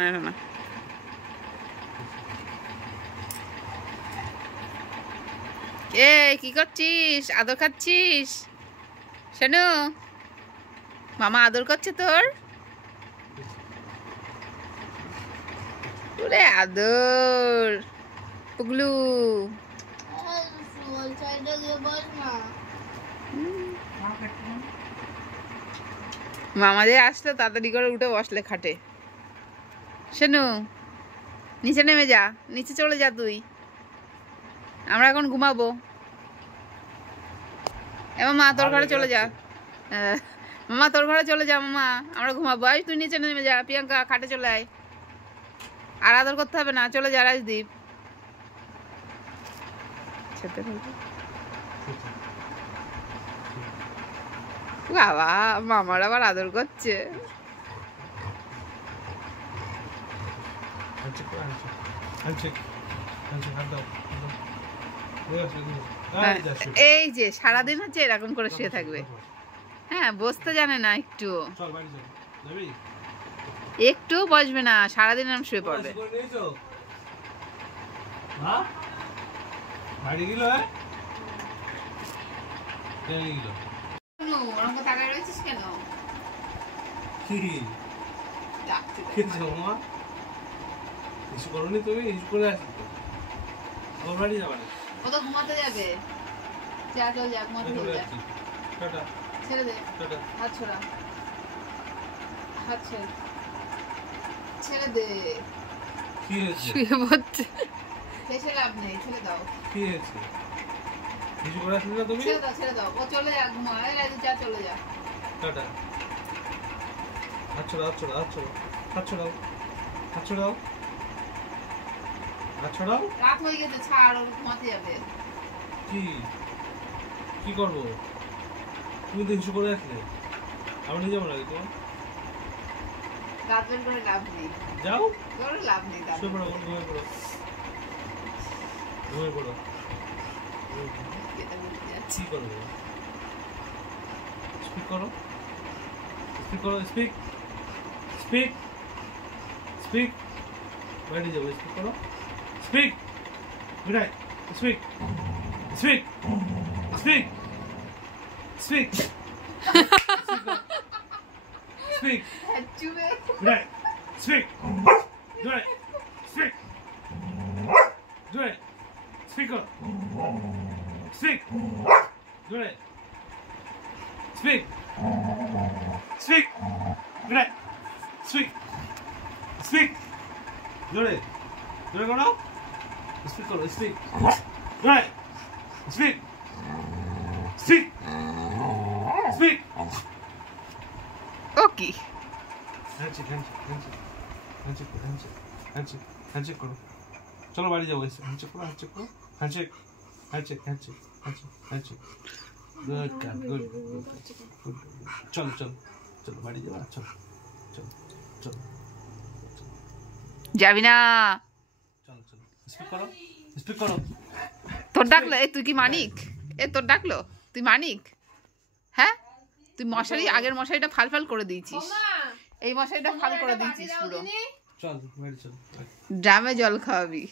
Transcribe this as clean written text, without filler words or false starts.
না এ কি করছিস? আদর খাচ্ছিস? শোনো, মামা আদর করছে তোর। ওরে আদর পুগলু। মামাদের আসলে তাড়াতাড়ি করে উঠে বসলে খাটে। শোনো, নিচে নেমে যা, নিচে চলে যা তুই, আমরা এখন ঘুমাবো। মামা তোর ঘরে চলে যা, মামা তোর ঘরে চলে যা, মামা আমরা ঘুমাবো। আয় তুই নিচে নেমে যা, প্রিয়াঙ্কা খাটে চলে আয়। আর আদর করতে হবে না, চলে যা রাজদীপ। বাবা মামার আবার আদর করছে। এই যে সারাদিন হচ্ছে এরকম করে শুয়ে থাকবে। হ্যাঁ, বসতে জানে না, একটু বসবে না, সারাদিন এরকম শুয়ে পড়বে। ঘুমাতে যাবে, ছেড়ে দে হাত, ছোড়া হাত, ছেড়ে দে। শুয়ে পড়ছে, হেসে লাভ নেই, ছেড়ে দাও। কি হয়েছে? কিছু করে আসলে না তুমি? ছেড়ে দাও, ছেড়ে দাও, ও চলে যা, ঘুমা। এই রাজু যা, চলে যা। টাটা। হাত ছড়াও, হাত ছড়াও, হাত ছড়াও, হাত ছড়াও, হাত ছড়াও। রাত হয়ে গেছে, ছাড়, ও ঘুমাতে যাবে। কি কি করব? তুমি তো কিছু করে আসলে, আমি নিয়ে যাবো নাকি তোমার? রাত বের করে লাভ নেই, যাও, করে লাভ নেই। শুয়ে পড়ো, ঘুমিয়ে পড়ো, ঘুমিয়ে পড়ো। কি করবো? স্পিক করো, স্পিক করো, স্পিক, স্পিক, স্পিক। বাইরে যাবো, স্পিক করো, speak. Good night, speak, speak, speak, speak, speak. Good night. Speak. Do it. Speak. Do it. Speak up. Speak. Do it. Speak. Speak. Good night. Speak. Speak. Do it. Do it now. Speak up. Speak. Do it. Speak. Speak. Speak. Okay. Handshake, handshake, handshake, handshake, handshake, handshake, handshake করো। চলো বাড়ি যাবো, এসে handshake করো, handshake করো, handshake, handshake, handshake, handshake, handshake. Good কাজ, good, good. চলো চলো চলো বাড়ি যাবো, চলো চলো চলো। যাবি না? চলো চলো, স্পিক করো, স্পিক করো। তোর ডাকলো? এ তুই কি মানিক? এ তোর ডাকলো? তুই মানিক? হ্যাঁ, তুই মশারি, আগের মশারিটা ফাল ফাল করে দিয়েছিস, এই মশারিটা ফাল করে দিয়েছিস পুরো। চল, চল, ড্রামে জল খাওয়াবি।